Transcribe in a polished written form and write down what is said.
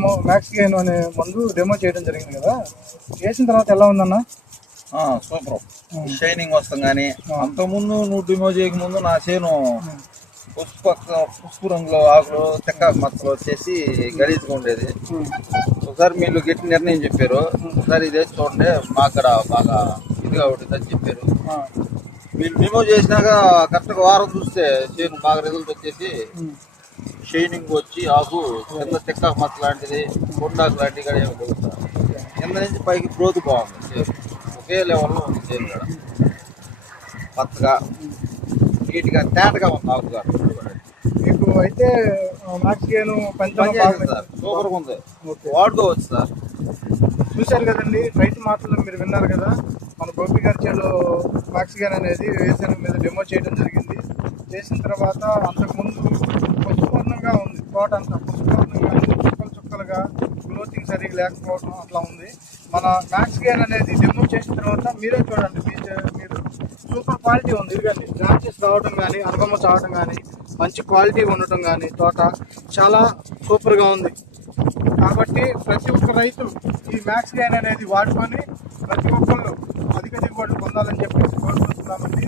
Max gain అనే మందు demo చేయడం జరిగింది కదా, చేసిన తర్వాత ఎలా ఉందన్న? సూపర్ షైనింగ్ వస్తాం. కానీ అంతకుముందు నువ్వు డెమో చేయకముందు నా చేను పసుపు రంగులో ఆకులు చెక్కాకు మచ్చలు వచ్చేసి గలీజ్గా ఉండేది. ఒకసారి మీరు గట్టి నిర్ణయం చెప్పారు, ఒకసారి ఇదే చూడండి మాకు కూడా బాగా ఇదిగా ఉంటుందని చెప్పారు. మీరు డెమో చేసినాక కరెక్ట్గా వారం చూస్తే చేను బాగా రిజల్ట్ వచ్చేసి షైనింగ్ వచ్చి ఆకు కింద చెక్కాకు మచ్చ లాంటిది కొండాకు లాంటివి కూడా ఏమి కలుగుతారు. కింద నుంచి పైకి గ్రోత్ బాగుంది. చేను ఒకే లెవెల్లో ఉంది. చేను కూడా పచ్చగా నీట్గా తేటగా ఉంది. ఆకు గారు మీకు అయితే మ్యాక్స్ గెయిన్ సార్ సూపర్గా ఉంది, వాడుకోవచ్చు సార్. చూశారు కదండి, రైతు మాటలు మీరు విన్నారు కదా. మన గోపి గారి చేలో మ్యాక్స్ గెయిన్ అనేది వేరుశెనగ మీద డెమో చేయడం జరిగింది. చేసిన తర్వాత అంతకుముందు పసుపూర్ణంగా ఉంది, తోట అంతా పసుపూర్ణంగా చుక్కలు చుక్కలుగా గ్రోతింగ్ సరిగ్గా లేకపోవడం అట్లా ఉంది. మన మ్యాక్స్ గెయిన్ అనేది డెమో చేసిన తర్వాత మీరే చూడండి, మీరు సూపర్ క్వాలిటీ ఉంది. ఇదిగండి బ్రాంచెస్ రావడం కానీ అనుగమస్ రావడం కానీ మంచి క్వాలిటీ ఉండటం కానీ తోట చాలా సూపర్గా ఉంది. కాబట్టి ప్రతి ఒక్క రైతు ఈ మ్యాక్స్ గెయిన్ అనేది వాడుకొని ప్రతి ఒక్కళ్ళు అధిక దిగుబడులు పొందాలని చెప్పేసి కోరుకుంటున్నామండి.